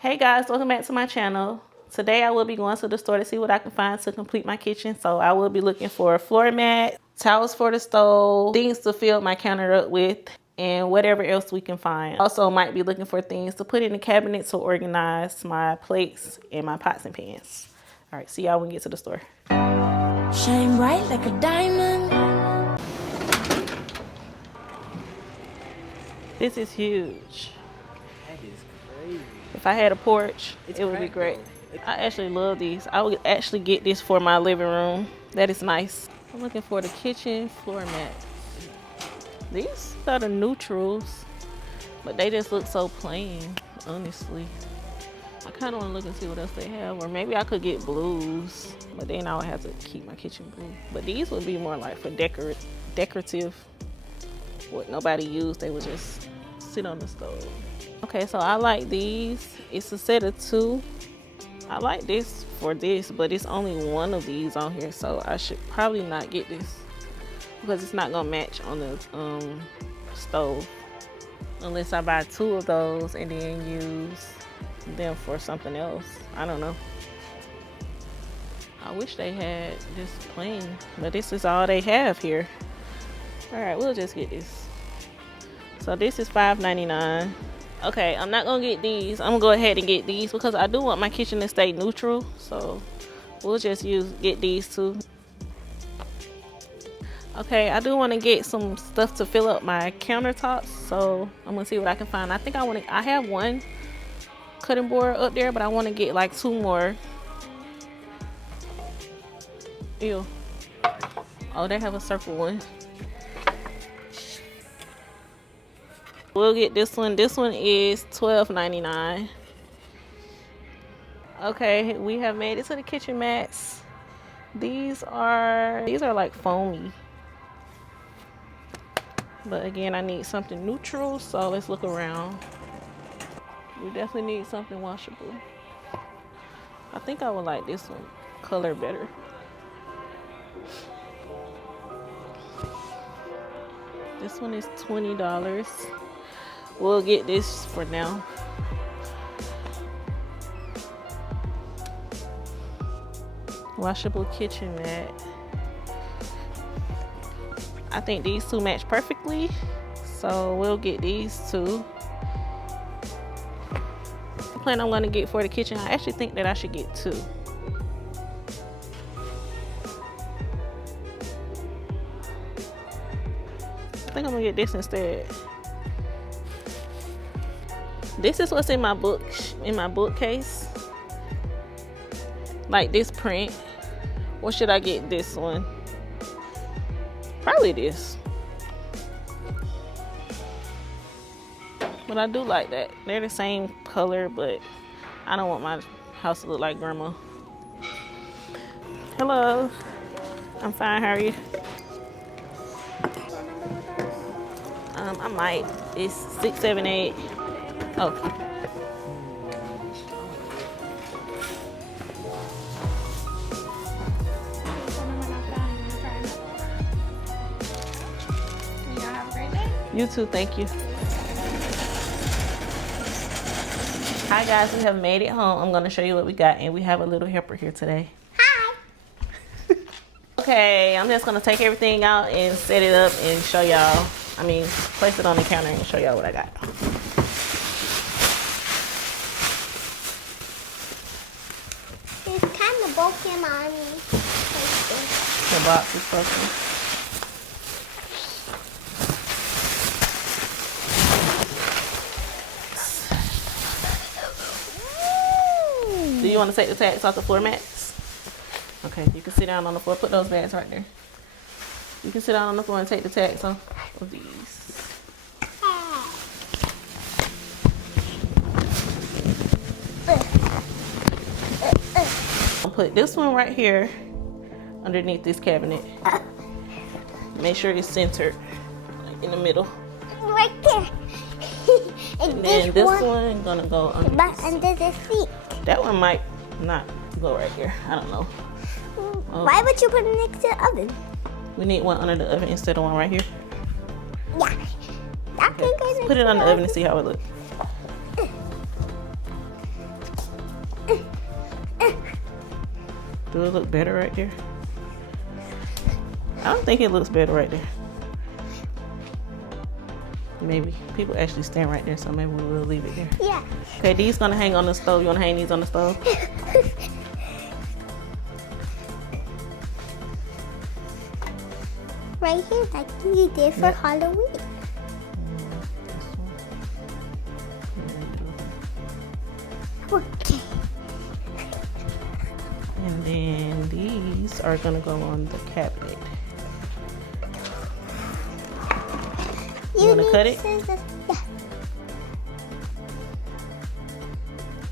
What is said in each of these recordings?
Hey guys, welcome back to my channel. Today I will be going to the store to see what I can find to complete my kitchen. So I will be looking for a floor mat, towels for the stove, things to fill my counter up with, and whatever else we can find. Also might be looking for things to put in the cabinet to organize my plates and my pots and pans. All right, see y'all when we get to the store. Shine bright like a diamond. This is huge. That is crazy. If I had a porch, it would be great. I actually love these. I would actually get this for my living room. That is nice. I'm looking for the kitchen floor mat. These are the neutrals, but they just look so plain, honestly. I kind of want to look and see what else they have, or maybe I could get blues, but then I would have to keep my kitchen blue. But these would be more like for decorative. What nobody used, they would just sit on the stove. Okay, so I like these. It's a set of 2. I like this for this, but it's only one of these on here, so I should probably not get this because it's not gonna match on the stove unless I buy 2 of those and then use them for something else. I don't know. I wish they had this plain, but this is all they have here. All right, we'll just get this. So this is $5.99. Okay, I'm not gonna get these. I'm gonna go ahead and get these because I do want my kitchen to stay neutral. So we'll just get these 2. Okay, I do want to get some stuff to fill up my countertops. So I'm gonna see what I can find. I think I have one cutting board up there, but I want to get like 2 more. Ew. Oh, they have a circle one. We'll get this one. This one is $12.99. Okay, we have made it to the kitchen mats. These are like foamy. But again, I need something neutral, so let's look around. We definitely need something washable. I think I would like this one color better. This one is $20. We'll get this for now. Washable kitchen mat. I think these 2 match perfectly, so we'll get these 2. The plan I'm going to get for the kitchen, I actually think that I should get 2. I think I'm gonna get this instead. This is what's in my bookcase. Like this print. Or should I get this one? Probably this. But I do like that. They're the same color, but I don't want my house to look like grandma. Hello. I'm fine, how are you? I might. It's 678. Oh. You too, thank you. Hi guys, we have made it home. I'm gonna show you what we got, and we have a little helper here today. Hi. Okay, I'm just gonna take everything out and set it up and show y'all. Place it on the counter and show y'all what I got. It's kind of broken, Mommy. The box is broken. Do you want to take the tags off the floor mats? Okay, you can sit down on the floor. Put those bags right there. You can sit down on the floor and take the tags off of these. I'll put this one right here underneath this cabinet. Make sure it's centered, like in the middle. Right there. And then this one gonna go under the seat. That one might not go right here. I don't know. Why would you put it next to the oven? We need one under the oven instead of one right here. Yeah. That Okay. Put it on the oven and see how it looks. Do it look better right there? I don't think it looks better right there. Maybe. People actually stand right there, so maybe we'll leave it there. Yeah. Okay, these gonna hang on the stove. You wanna hang these on the stove? Right here, like you did for Halloween. Okay. And then these are gonna go on the cabinet. You wanna need cut it? scissors. Yeah.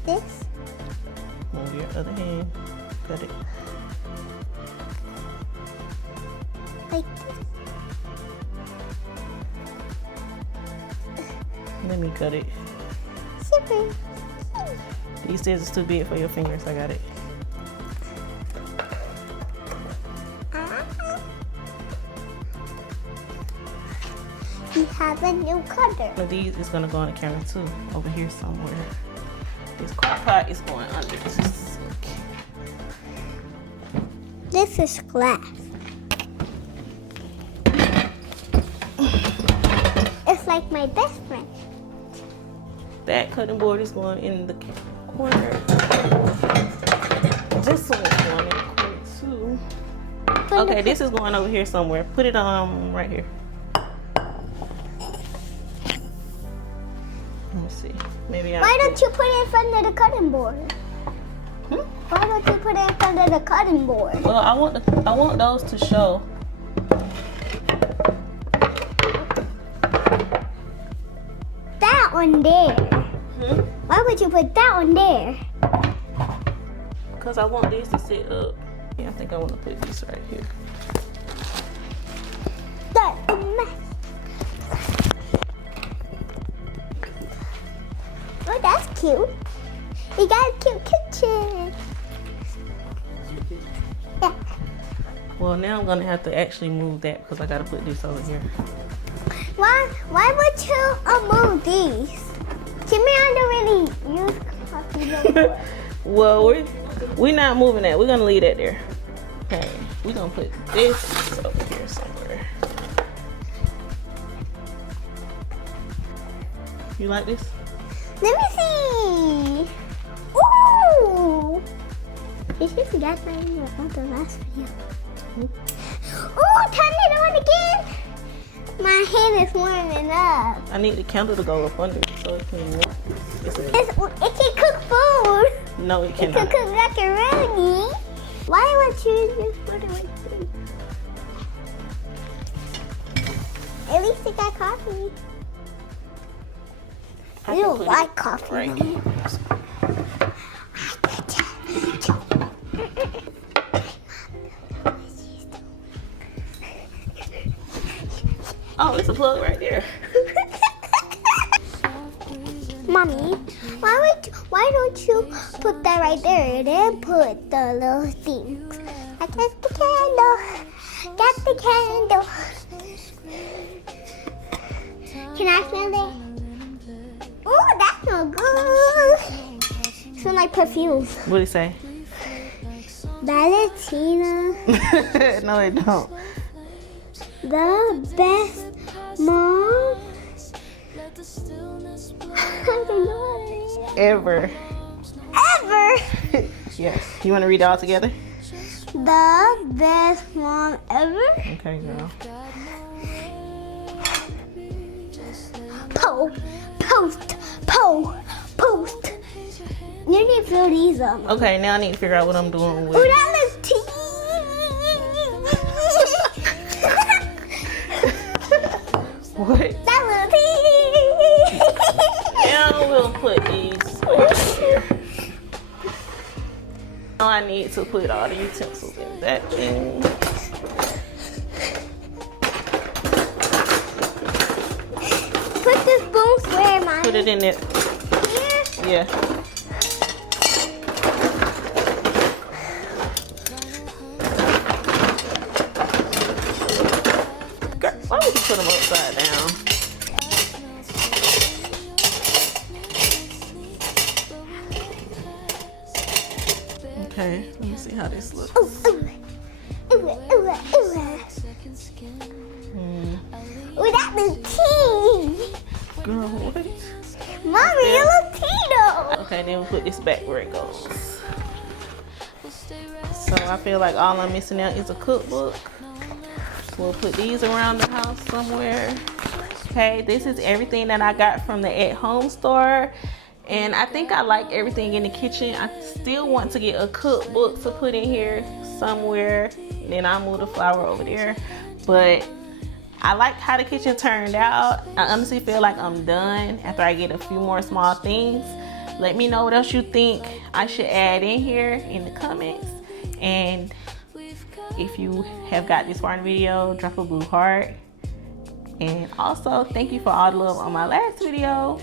This? Move your other hand. Cut it. Like this. Let me cut it. Super. These scissors too big for your fingers. I got it. You have a new cutter. One of these is gonna go on the counter too, over here somewhere. This crock pot is going under this sink. This is glass. It's like my best friend. That cutting board is going in the corner. This one is going in the corner too. Okay, this is going over here somewhere. Put it on right here. Let me see. Maybe I. Why don't you put it in front of the cutting board? Why don't you put it in front of the cutting board? Well, I want those to show. That one there. Why would you put that one there? Because I want these to sit up. Yeah, I think I want to put these right here. That's a mess. Oh, that's cute. You got a cute kitchen. Yeah. Well, now I'm going to have to actually move that because I got to put this over here. Why would you move these? Kimmy, I don't really use coffee no more. Well, we're not moving that. We're going to leave that there. Okay, we're going to put this over here somewhere. You like this? Let me see. Ooh! You should have got that in the last video. Ooh, turn it on again. My hand is warming up. I need the candle to go up under so it can work. It can cook food. No, it It can cannot. cook macaroni. Why would you just put it right there? At least it got coffee. I We can don't put like it coffee. right no. here. Oh, it's a plug right there. Mommy, why don't you put that right there and then put the little things? I got the candle. Got the candle. Can I smell it? Oh, that smells good. Smell like perfume. What did it say? Valentina, No, it don't. the best mom. I don't know. Ever. Ever. Yes. You want to read it all together? The best mom ever. Okay, girl. Post. You need to fill these up. Okay, now I need to figure out what I'm doing Oh, with. that looks What? That looks Now we'll put these over here. Now I need to put all the utensils in that thing. Put the spoons where mine. Put it in there. Here. Yeah. Girl, why would you put them upside down? Okay, let me see how this looks. Ooh, that looks tea. Girl, what? Mommy, it looks Tito. Okay, then we'll put this back where it goes. So I feel like all I'm missing out is a cookbook. We'll put these around the house somewhere. Okay, this is everything that I got from the at-home store. And I think I like everything in the kitchen. I still want to get a cookbook to put in here somewhere. Then I'll move the flour over there. But I like how the kitchen turned out. I honestly feel like I'm done after I get a few more small things. Let me know what else you think I should add in here in the comments. And if you have got this far in the video, drop a blue heart. And also, thank you for all the love on my last video.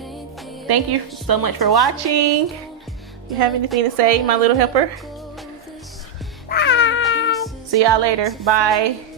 Thank you so much for watching. You have anything to say, my little helper? Bye. See y'all later. Bye.